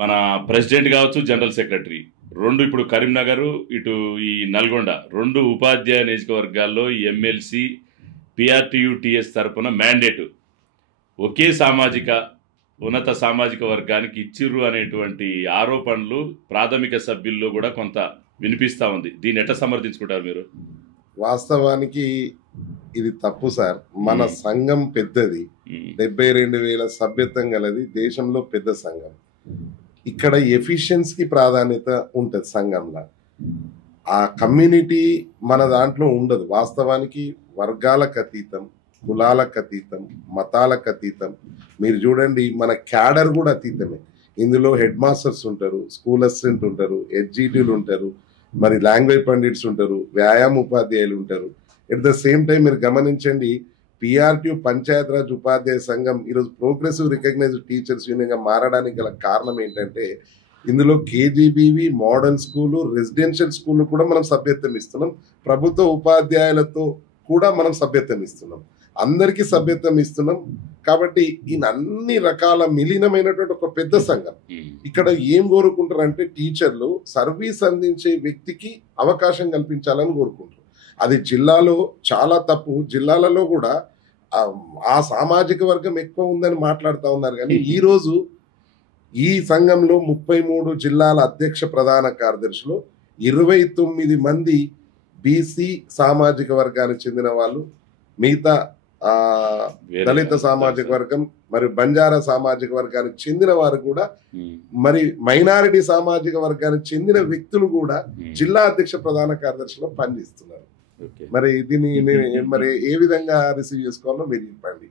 మన ప్రెసిడెంట్ కావచ్చు, general secretary రెండు ఇప్పుడు కరీంనగర్ ఇటు ఈ నల్గొండ రెండు ఉపాధ్యాయ నియోజకవర్గాల్లో ఎమ్మెల్సీ పిఆర్టీయుటిఎస్ తరపున మ్యాండేట్ ఒకే ఉన్నత సామాజిక వర్గానికి ఇచ్చిర్రు అనేటువంటి ఆరోపణలు ప్రాథమిక సభ్యుల్లో కూడా కొంత వినిపిస్తూ ఉంది. దీన్ని ఎట్లా సమర్థించుకుంటారు మీరు? వాస్తవానికి ఇది తప్పు సార్. మన సంఘం పెద్దది, 72,000 సభ్యత్వం గలది, దేశంలో పెద్ద సంఘం. ఇక్కడ ఎఫిషియన్సీకి ప్రాధాన్యత ఉంటుంది సంఘంలో. ఆ కమ్యూనిటీ మన దాంట్లో ఉండదు. వాస్తవానికి వర్గాలకు అతీతం, కులాలకు అతీతం, మతాలకు అతీతం. మీరు చూడండి, మన క్యాడర్ కూడా అతీతమే. ఇందులో హెడ్ మాస్టర్స్ ఉంటారు, స్కూల్ అసిస్టెంట్ ఉంటారు, హెచ్జిటీలు ఉంటారు, మరి లాంగ్వేజ్ పండిట్స్ ఉంటారు, వ్యాయామ ఉపాధ్యాయులు ఉంటారు. ఎట్ ద సేమ్ టైం మీరు గమనించండి, పిఆర్టీ పంచాయతీరాజ్ ఉపాధ్యాయ సంఘం ఈరోజు ప్రోగ్రెసివ్ రికగ్నైజ్డ్ టీచర్స్ యూనియన్గా మారడానికి గల కారణం ఏంటంటే, ఇందులో KGBV, modern school, residential school కూడా మనం సభ్యత్వం ఇస్తున్నాం. ప్రభుత్వ ఉపాధ్యాయులతో కూడా మనం సభ్యత్వం ఇస్తున్నాం. అందరికీ సభ్యత్వం ఇస్తున్నాం. కాబట్టి ఈయన అన్ని రకాల మిలీనమైనటువంటి ఒక పెద్ద సంఘం. ఇక్కడ ఏం కోరుకుంటారంటే, టీచర్లు సర్వీస్ అందించే వ్యక్తికి అవకాశం కల్పించాలని కోరుకుంటారు. అది జిల్లాలో చాలా తప్పు. జిల్లాలలో కూడా ఆ సామాజిక వర్గం ఎక్కువ ఉందని మాట్లాడుతూ ఉన్నారు. కానీ ఈరోజు ఈ సంఘంలో 33 జిల్లాల అధ్యక్ష ప్రధాన కార్యదర్శులు 29 మంది బీసీ సామాజిక వర్గానికి చెందిన వాళ్ళు, మిగతా దళిత సామాజిక వర్గం మరియు బంజారా సామాజిక వర్గానికి చెందిన వారు కూడా, మరి మైనారిటీ సామాజిక వర్గానికి చెందిన వ్యక్తులు కూడా జిల్లా అధ్యక్ష ప్రధాన కార్యదర్శిలో పనిచేస్తున్నారు. మరి దీన్ని మరి ఏ విధంగా రిసీవ్ చేసుకోవాలో మీరు చెప్పండి.